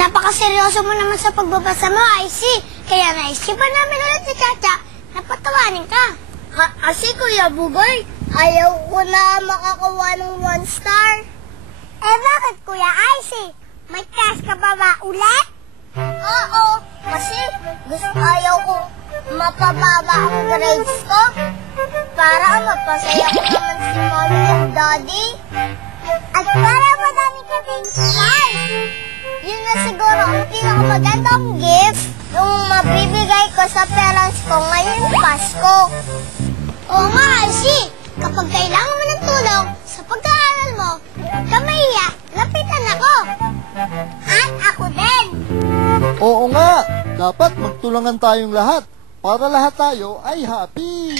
Napakaseryoso mo naman sa pagbabasa mo, IC. Kaya naisipan namin ulit si Chacha na patawanin ka. Kasi Kuya Bugoy, ayaw ko na makakuha ng 1 star. Eh bakit Kuya IC? May test ka ba ulit? Oo, kasi ayaw ko mapababa ang grades ko para mapasaya ko naman si Mommy and Daddy. At para madami ka din star. Yun na siguro ang pinakamagandang gift yung mabibigay ko sa parents ko ngayong Pasko. Oo nga, Arsi. Kapag kailangan mo ng tulong sa pag-aaral mo, huwag ka mahiya, lapitan ako. At ako din. Oo nga, dapat magtulungan tayong lahat para lahat tayo ay happy.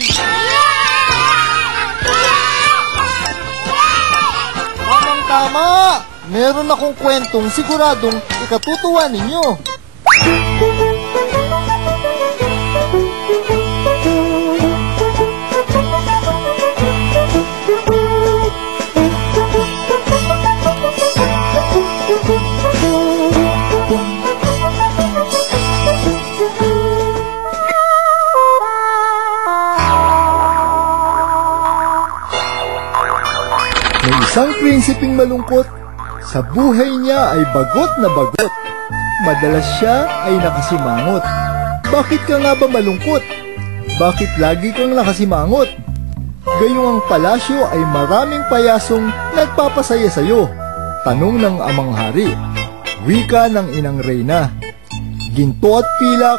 Tamang-tama! Meron akong kwentong siguradong ikatutuwa ninyo. May isang prinsipeng malungkot. Sa buhay niya ay bagot na bagot. Madalas siya ay nakasimangot. Bakit ka nga ba malungkot? Bakit lagi kang nakasimangot? Gayong ang palasyo ay maraming payasong nagpapasaya sa'yo. Tanong ng amang hari. Wika ng inang reyna. Ginto at pilak,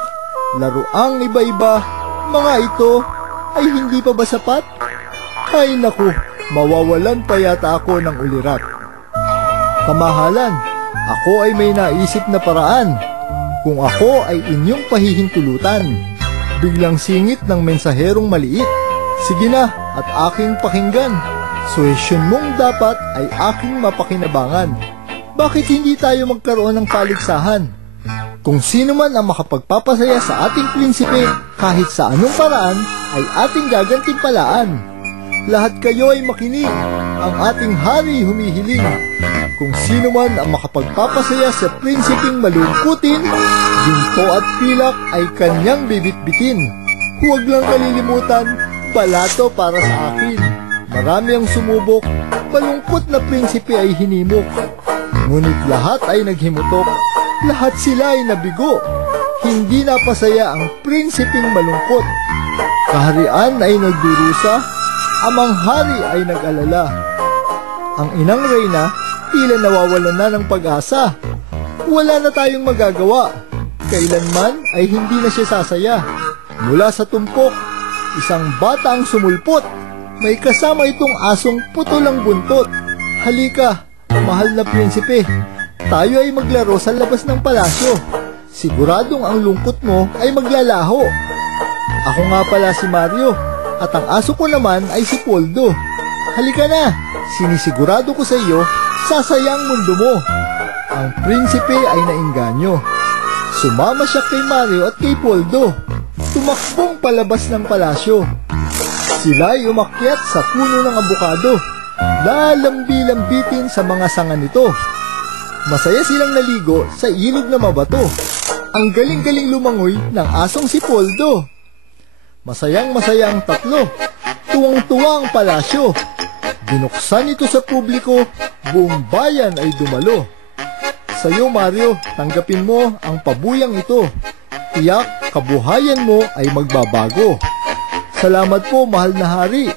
laruang iba-iba, mga ito ay hindi pa ba sapat? Ay naku, mawawalan pa yata ako ng ulirap. Kamahalan, ako ay may naisip na paraan. Kung ako ay inyong pahihintulutan. Biglang singit ng mensaherong maliit. Sige na at aking pakinggan. Suhesyon mong dapat ay aking mapakinabangan. Bakit hindi tayo magkaroon ng paligsahan? Kung sino man ang makapagpapasaya sa ating prinsipe, kahit sa anong paraan, ay ating gagantimpalaan. Lahat kayo ay makinig, ang ating hari humihiling. Kung sino man ang makapagpapasaya sa prinsipeng malungkutin, ginto at pilak ay kanyang bibitbitin. Huwag lang kalilimutan, balato para sa akin. Marami ang sumubok, malungkot na prinsipe ay hinimok. Ngunit lahat ay naghimutok, lahat sila ay nabigo. Hindi napasaya ang prinsipeng malungkot. Kaharian ay nagdurusa, amang hari ay nag-alala. Ang inang reyna tila nawawalan na ng pag-asa. Wala na tayong magagawa. Kailanman ay hindi na siya sasaya. Mula sa tumpok, isang bata ang sumulpot. May kasama itong asong putol ang buntot. Halika, mahal na prinsipe. Tayo ay maglaro sa labas ng palasyo. Siguradong ang lungkot mo ay maglalaho. Ako nga pala si Mario, at ang aso ko naman ay si Poldo. Halika na, sinisigurado ko sa iyo, sasayang mundo mo. Ang prinsipe ay nainganyo. Sumama siya kay Mario at kay Poldo. Tumakbong palabas ng palasyo. Sila ay umakyat sa puno ng abukado. Lalambi-lambitin sa mga sanga nito. Masaya silang naligo sa ilog na mabato. Ang galing-galing lumangoy ng asong si Poldo. Masayang-masaya ang tatlo. Tuwang-tuwa ang palasyo. Binuksan ito sa publiko, buong bayan ay dumalo. Sa'yo Mario, tanggapin mo ang pabuyang ito. Tiyak, kabuhayan mo ay magbabago. Salamat po mahal na hari.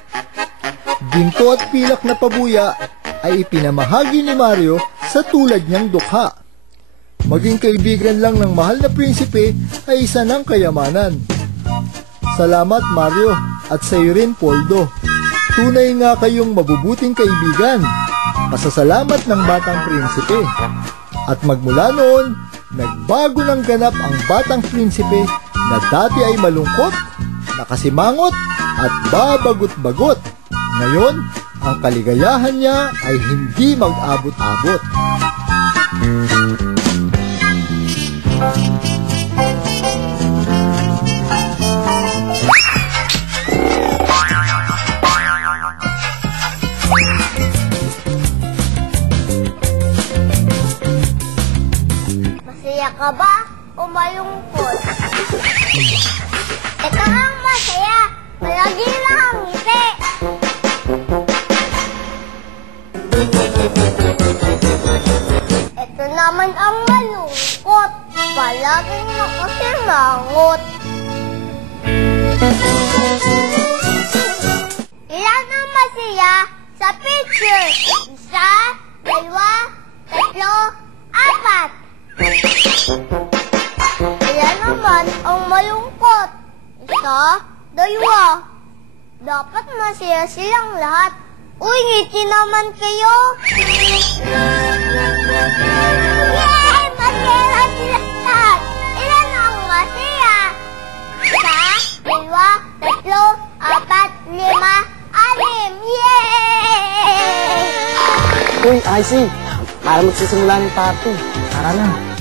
Ginto at pilak na pabuya ay ipinamahagi ni Mario sa tulad niyang dukha. Maging kaibigan lang ng mahal na prinsipe ay isa ng kayamanan. Salamat Mario at sa iyo rin Poldo. Tunay nga kayong mabubuting kaibigan. Pasasalamat ng batang prinsipe. At magmula noon, nagbago ng ganap ang batang prinsipe na dati ay malungkot, nakasimangot at babagot-bagot. Ngayon, ang kaligayahan niya ay hindi mag-abot-abot. ka ba o malungkot? Ito ang masaya. Palagi lang ang ngiti. Ito naman ang malungkot. Palaging nakasimangot. Ilan ang masaya sa picture? Isa, dalawa, tatlo, apat. Ilan naman ang malungkot? Isa, dalawa. Dapat masaya silang lahat. Uy, ngiti naman kayo. Yay! Masaya sila lahat. Ilan ang masaya? Isa, dalawa, tatlo, apat, lima, anim. Yay! Uy, Icy! Para magsisimula ng party. Tara na.